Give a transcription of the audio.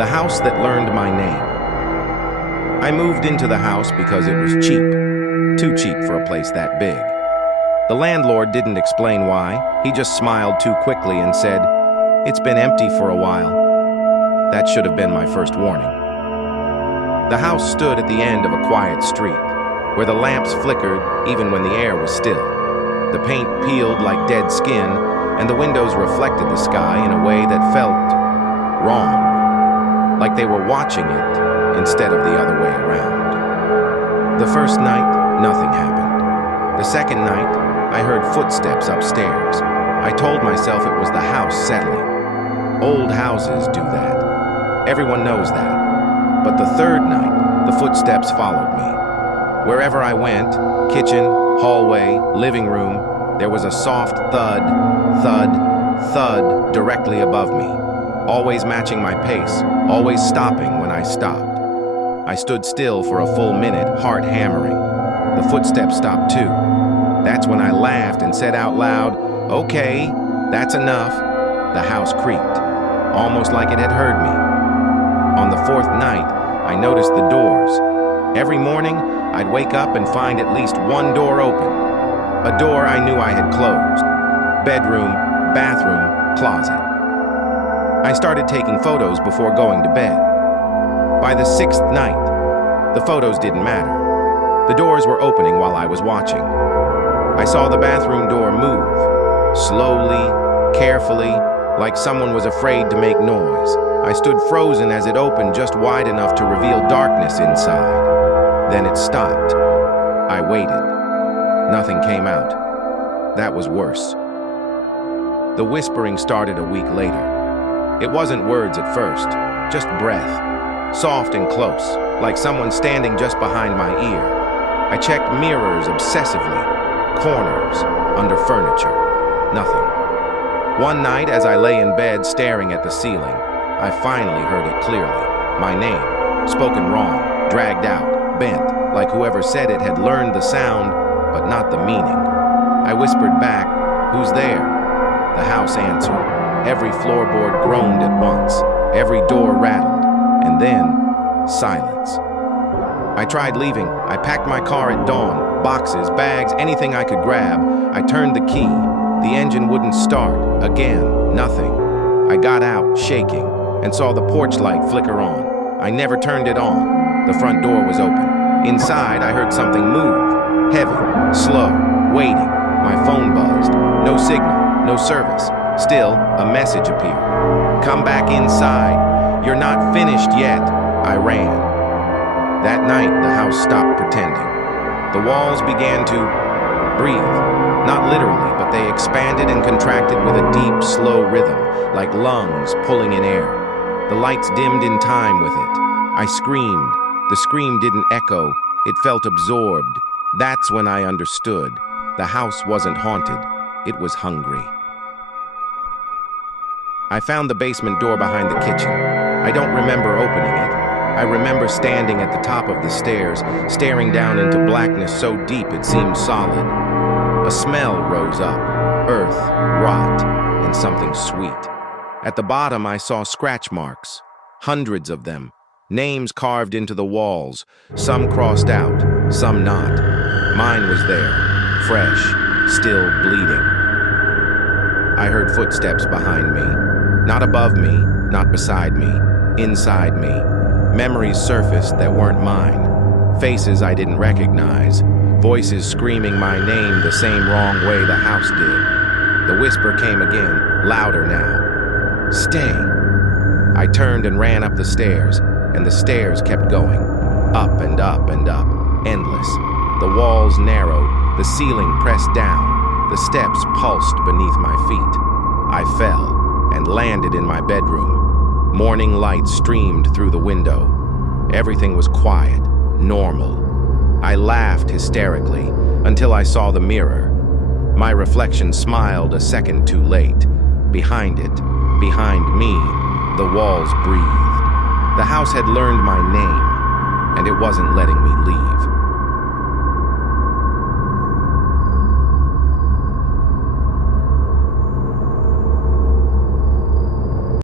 The house that learned my name. I moved into the house because it was cheap. Too cheap for a place that big. The landlord didn't explain why. He just smiled too quickly and said, "It's been empty for a while." That should have been my first warning. The house stood at the end of a quiet street, where the lamps flickered even when the air was still. The paint peeled like dead skin, and the windows reflected the sky in a way that felt wrong, like they were watching it instead of the other way around. The first night, nothing happened. The second night, I heard footsteps upstairs. I told myself it was the house settling. Old houses do that. Everyone knows that. But the third night, the footsteps followed me. Wherever I went, kitchen, hallway, living room, there was a soft thud, thud, thud directly above me, always matching my pace, always stopping when I stopped. I stood still for a full minute, heart hammering. The footsteps stopped too. That's when I laughed and said out loud, "Okay, that's enough." The house creaked, almost like it had heard me. On the fourth night, I noticed the doors. Every morning, I'd wake up and find at least one door open. A door I knew I had closed. Bedroom, bathroom, closet. I started taking photos before going to bed. By the sixth night, the photos didn't matter. The doors were opening while I was watching. I saw the bathroom door move, slowly, carefully, like someone was afraid to make noise. I stood frozen as it opened just wide enough to reveal darkness inside. Then it stopped. I waited. Nothing came out. That was worse. The whispering started a week later. It wasn't words at first, just breath, soft and close, like someone standing just behind my ear. I checked mirrors obsessively, corners, under furniture. Nothing. One night, as I lay in bed staring at the ceiling, I finally heard it clearly. My name, spoken wrong, dragged out, bent, like whoever said it had learned the sound, but not the meaning. I whispered back, "Who's there?" The house answered. Every floorboard groaned at once. Every door rattled. And then, silence. I tried leaving. I packed my car at dawn. Boxes, bags, anything I could grab. I turned the key. The engine wouldn't start. Again, nothing. I got out, shaking, and saw the porch light flicker on. I never turned it on. The front door was open. Inside, I heard something move. Heavy, slow, waiting. My phone buzzed. No signal, no service. Still, a message appeared. "Come back inside. You're not finished yet." I ran. That night, the house stopped pretending. The walls began to breathe. Not literally, but they expanded and contracted with a deep, slow rhythm, like lungs pulling in air. The lights dimmed in time with it. I screamed. The scream didn't echo. It felt absorbed. That's when I understood. The house wasn't haunted. It was hungry. I found the basement door behind the kitchen. I don't remember opening it. I remember standing at the top of the stairs, staring down into blackness so deep it seemed solid. A smell rose up, earth, rot, and something sweet. At the bottom, I saw scratch marks, hundreds of them, names carved into the walls, some crossed out, some not. Mine was there, fresh, still bleeding. I heard footsteps behind me, not above me, not beside me, inside me. Memories surfaced that weren't mine, faces I didn't recognize, voices screaming my name the same wrong way the house did. The whisper came again, louder now. "Stay." I turned and ran up the stairs, and the stairs kept going, up and up and up, endless. The walls narrowed, the ceiling pressed down, the steps pulsed beneath my feet. I fell and landed in my bedroom. Morning light streamed through the window. Everything was quiet, normal. I laughed hysterically until I saw the mirror. My reflection smiled a second too late. Behind it, behind me, the walls breathed. The house had learned my name, and it wasn't letting me leave.